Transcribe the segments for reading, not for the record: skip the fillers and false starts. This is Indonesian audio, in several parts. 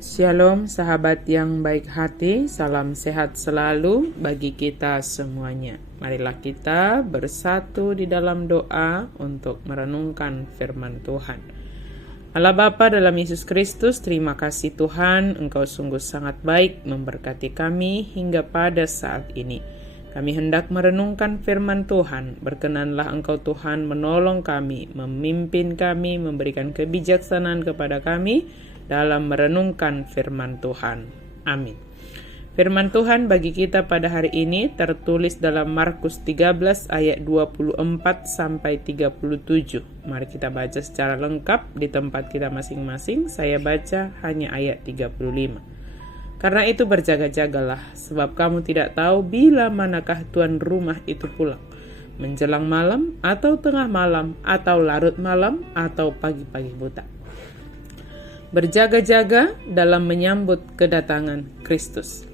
Shalom sahabat yang baik hati, salam sehat selalu bagi kita semuanya. Marilah kita bersatu di dalam doa untuk merenungkan firman Tuhan. Allah Bapa dalam Yesus Kristus, terima kasih Tuhan, Engkau sungguh sangat baik memberkati kami hingga pada saat ini. Kami hendak merenungkan firman Tuhan, berkenanlah Engkau Tuhan menolong kami, memimpin kami, memberikan kebijaksanaan kepada kami, dalam merenungkan firman Tuhan. Amin. Firman Tuhan bagi kita pada hari ini tertulis dalam Markus 13 ayat 24 sampai 37. Mari kita baca secara lengkap di tempat kita masing-masing. Saya baca hanya ayat 35. Karena itu berjaga-jagalah, sebab kamu tidak tahu bila manakah tuan rumah itu pulang. Menjelang malam, atau tengah malam, atau larut malam, atau pagi-pagi buta. Berjaga-jaga dalam menyambut kedatangan Kristus.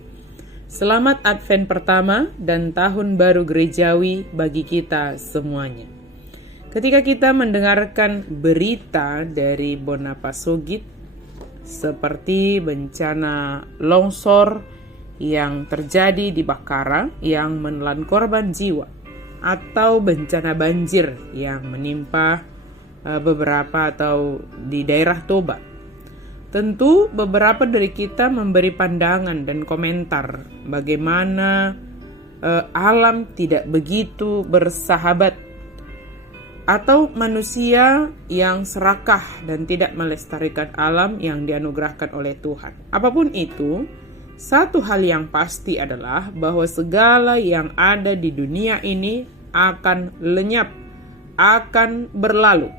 Selamat Advent pertama dan Tahun Baru Gerejawi bagi kita semuanya. Ketika kita mendengarkan berita dari Bonapasogit seperti bencana longsor yang terjadi di Bakara yang menelan korban jiwa, atau bencana banjir yang menimpa beberapa atau di daerah Toba, tentu beberapa dari kita memberi pandangan dan komentar bagaimana alam tidak begitu bersahabat, atau manusia yang serakah dan tidak melestarikan alam yang dianugerahkan oleh Tuhan. Apapun itu, satu hal yang pasti adalah bahwa segala yang ada di dunia ini akan lenyap, akan berlalu.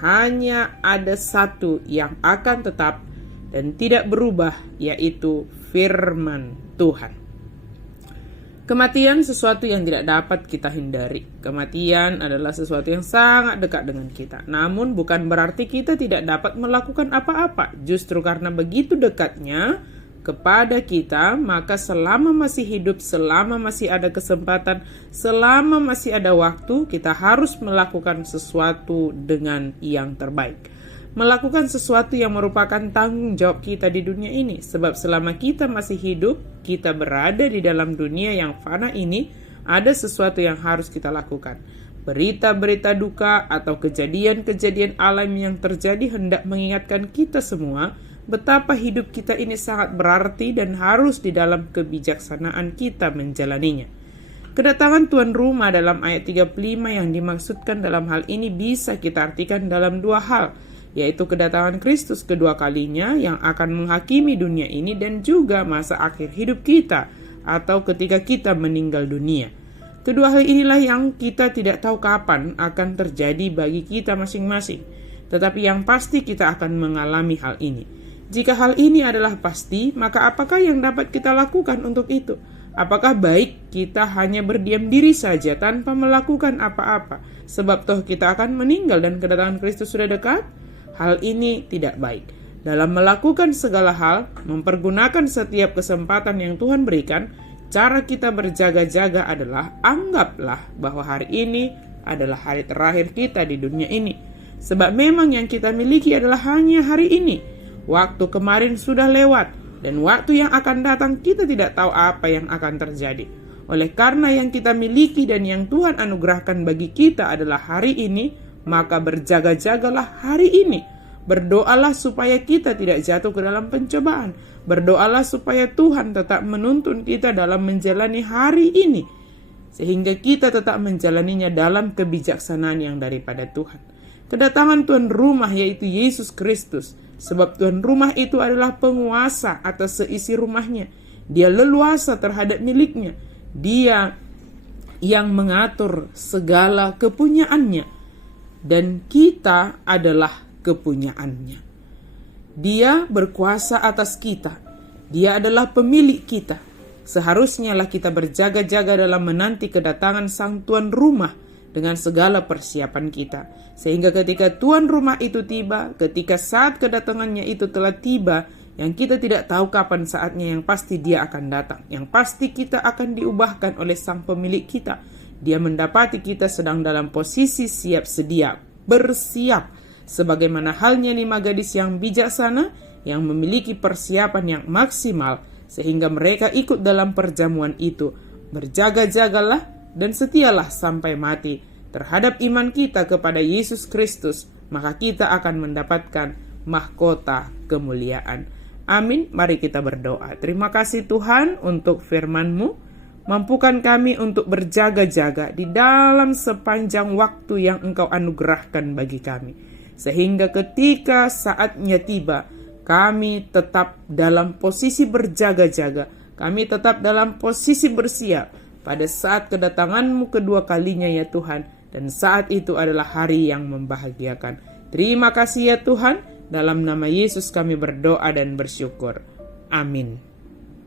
Hanya ada satu yang akan tetap dan tidak berubah, yaitu firman Tuhan. Kematian sesuatu yang tidak dapat kita hindari. Kematian adalah sesuatu yang sangat dekat dengan kita. Namun bukan berarti kita tidak dapat melakukan apa-apa. Justru karena begitu dekatnya kepada kita, maka selama masih hidup, selama masih ada kesempatan, selama masih ada waktu, kita harus melakukan sesuatu dengan yang terbaik. Melakukan sesuatu yang merupakan tanggung jawab kita di dunia ini. Sebab selama kita masih hidup, kita berada di dalam dunia yang fana ini, ada sesuatu yang harus kita lakukan. Berita-berita duka atau kejadian-kejadian alam yang terjadi hendak mengingatkan kita semua betapa hidup kita ini sangat berarti dan harus di dalam kebijaksanaan kita menjalaninya. Kedatangan tuan rumah dalam ayat 35 yang dimaksudkan dalam hal ini bisa kita artikan dalam dua hal, yaitu kedatangan Kristus kedua kalinya yang akan menghakimi dunia ini dan juga masa akhir hidup kita atau ketika kita meninggal dunia. Kedua hal inilah yang kita tidak tahu kapan akan terjadi bagi kita masing-masing, tetapi yang pasti kita akan mengalami hal ini. Jika hal ini adalah pasti, maka apakah yang dapat kita lakukan untuk itu? Apakah baik kita hanya berdiam diri saja tanpa melakukan apa-apa, sebab toh kita akan meninggal dan kedatangan Kristus sudah dekat? Hal ini tidak baik. Dalam melakukan segala hal, mempergunakan setiap kesempatan yang Tuhan berikan, cara kita berjaga-jaga adalah anggaplah bahwa hari ini adalah hari terakhir kita di dunia ini. Sebab memang yang kita miliki adalah hanya hari ini. Waktu kemarin sudah lewat, dan waktu yang akan datang kita tidak tahu apa yang akan terjadi. Oleh karena yang kita miliki dan yang Tuhan anugerahkan bagi kita adalah hari ini, maka berjaga-jagalah hari ini. Berdoalah supaya kita tidak jatuh ke dalam pencobaan. Berdoalah supaya Tuhan tetap menuntun kita dalam menjalani hari ini, sehingga kita tetap menjalaninya dalam kebijaksanaan yang daripada Tuhan. Kedatangan tuan rumah yaitu Yesus Kristus. Sebab tuan rumah itu adalah penguasa atas seisi rumahnya. Dia leluasa terhadap miliknya. Dia yang mengatur segala kepunyaannya. Dan kita adalah kepunyaannya. Dia berkuasa atas kita. Dia adalah pemilik kita. Seharusnya lah kita berjaga-jaga dalam menanti kedatangan sang tuan rumah dengan segala persiapan kita. Sehingga ketika tuan rumah itu tiba, ketika saat kedatangannya itu telah tiba, yang kita tidak tahu kapan saatnya, yang pasti dia akan datang. Yang pasti kita akan diubahkan oleh sang pemilik kita. Dia mendapati kita sedang dalam posisi siap sedia, bersiap. Sebagaimana halnya 5 gadis yang bijaksana yang memiliki persiapan yang maksimal sehingga mereka ikut dalam perjamuan itu. Berjaga-jagalah dan setialah sampai mati terhadap iman kita kepada Yesus Kristus, maka kita akan mendapatkan mahkota kemuliaan. Amin. Mari kita berdoa. Terima kasih Tuhan untuk firman-Mu. Mampukan kami untuk berjaga-jaga di dalam sepanjang waktu yang Engkau anugerahkan bagi kami. Sehingga ketika saatnya tiba, kami tetap dalam posisi berjaga-jaga. Kami tetap dalam posisi bersiap pada saat kedatangan-Mu kedua kalinya ya Tuhan. Dan saat itu adalah hari yang membahagiakan. Terima kasih ya Tuhan. Dalam nama Yesus kami berdoa dan bersyukur. Amin.